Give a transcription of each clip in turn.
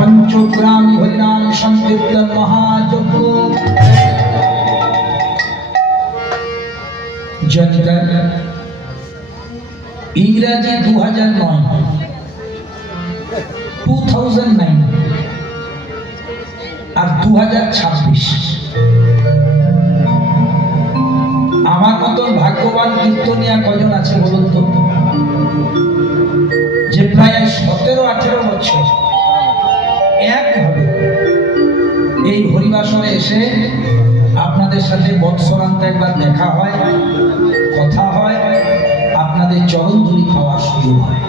পঞ্চগ্রামী হরিনাম সংকীর্তন মহাযজ্ঞ জনিতার ইংরেজি 2009 আর 2026 আমার মতন ভাগ্যবান কীর্তনিয়া কজন আছে বলুন তো, যে প্রায় 17-18 বছর একভাবে এই হরিবাসরে এসে আপনাদের সাথে বৎসরান্তে একবার দেখা হয়, কথা হয়, আপনাদের চরণধুলি খাওয়া শুরু হয়।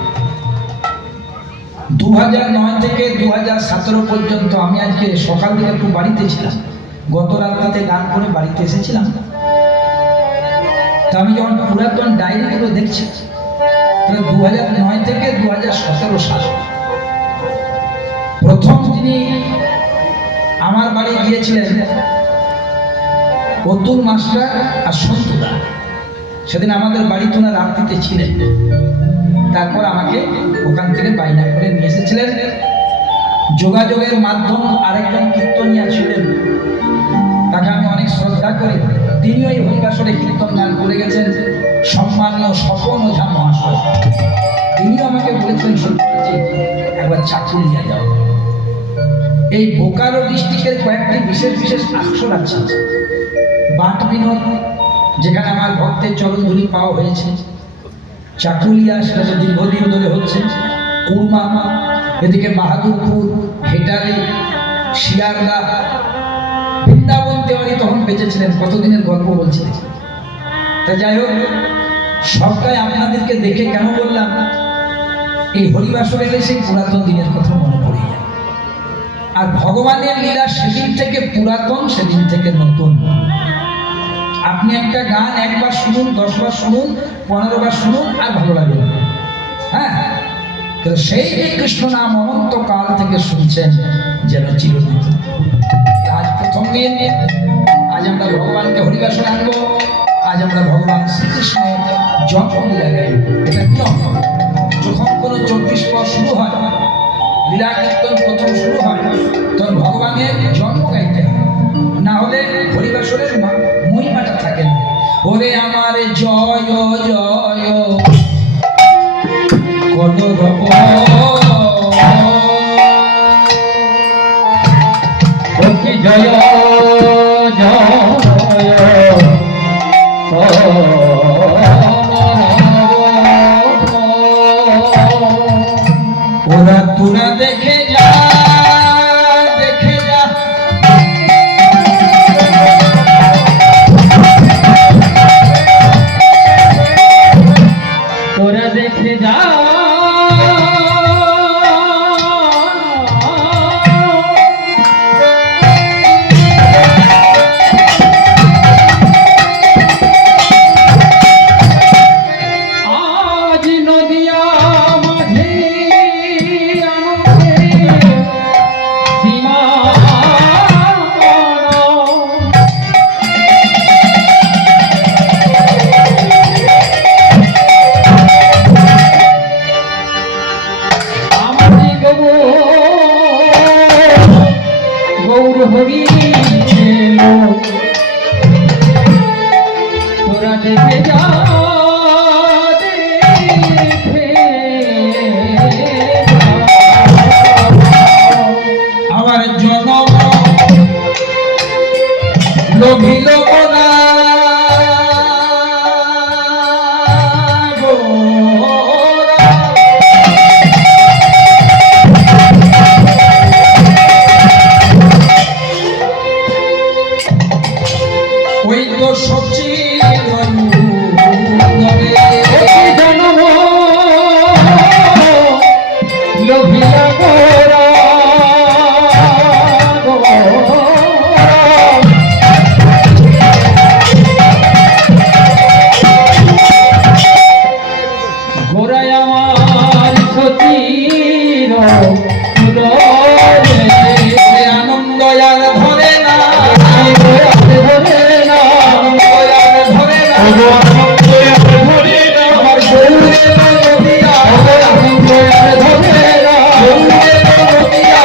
2009 থেকে 2017 পর্যন্ত আমি আজকে সকাল থেকে একটু বাড়িতে ছিলাম, গত রাত্রিতে গান করে বাড়িতে এসেছিলাম। তা আমি যখন পুরাতন ডায়েরিগুলো দেখছি, তাহলে 2009 থেকে 2017 সাল প্রথম তিনি আমার বাড়ি গিয়েছিলেন অতুল মাস্টার আর সন্তুদা। সেদিন আমাদের বাড়িতে ওনার রাত্রিতে ছিলেন। তারপর আমাকে ওখান থেকে বাইনা করে নিয়ে এসেছিলেন। যোগাযোগের মাধ্যম আরেকজন কীর্তনিয়া ছিলেন, তাকে আমি অনেক শ্রদ্ধা করি। তিনিও এই হরিবাসরে কীর্তন গান করে গেছেন, সম্মানীয় স্বপন ওঝা মহাশয়। তিনিও আমাকে বলেছেন, সত্যি একবার চাকুলিয়া যাও। এই বোকারো ডিস্ট্রিক্টের কয়েকটি বিশেষ বিশেষ আসর আছে। বাট বিনোদ, যেখানে আমার ভক্তের চরণধুলি পাওয়া হয়েছে। চাকুলিয়া, সেটা তো দীর্ঘদিন ধরে হচ্ছে। কুরমা, এদিকে বাহাদুরপুর, হেটালি, শিয়ারদা, বৃন্দাবন তেওয়ারি তখন বেঁচেছিলেন, কতদিনের গল্প বলছিলেন। তা যাই হোক, সবটাই আপনাদেরকে দেখে কেন বললাম, এই হরিবাসরে এলে সেই পুরাতন দিনের কথা মনে পড়ে যায়। আর ভগবানের লীলা সেদিন থেকে পুরাতন, সেদিন থেকে নতুন। আপনি একটা গান একবার শুনুন, 10 বার শুনুন, 15 বার শুনুন, আর ভালো লাগবে না। হ্যাঁ, কিন্তু সেই যে কৃষ্ণ নাম অনন্ত কাল থেকে শুনছেন, যেন চিরদিন। আজ প্রথম দিন, আজ আমরা ভগবানকে হরিবাসরে আনবো। আজ আমরা ভগবান শ্রীকৃষ্ণের জন্মলীলা গাই। এটা নিয়ম। যখন কোনো 24 পর শুরু হয়, লীলা কীর্তন প্রথম শুরু হয়, তখন ভগবানের জন্ম গাইতে হয়, না হলে হরিবাসরের মহিমাটা থাকে না। ওরে আমার জয় জয় কদরব জয় জয় ওরা তোরা দেখে যা, দেখে যা, ওরা দেখে যা। আমার জনম লোভিল না ওই তো সবজি লোভিলা গোরা গোরায় আমার সতীর আনন্দ আর ধরে না, ধরে না, আনন্দ আর ধরে না, আমার গৌরে নদিয়া, আনন্দ আর ধরে না, গৌরে নদিয়া,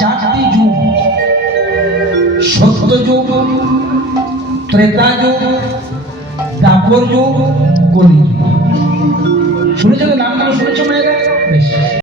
চারটি যুগ, সত্য যুগ, ত্রেতা যুগ, দ্বাপর যুগ, কলি যুগ। শুনেছো তো নামগুলো? শুনেছো না?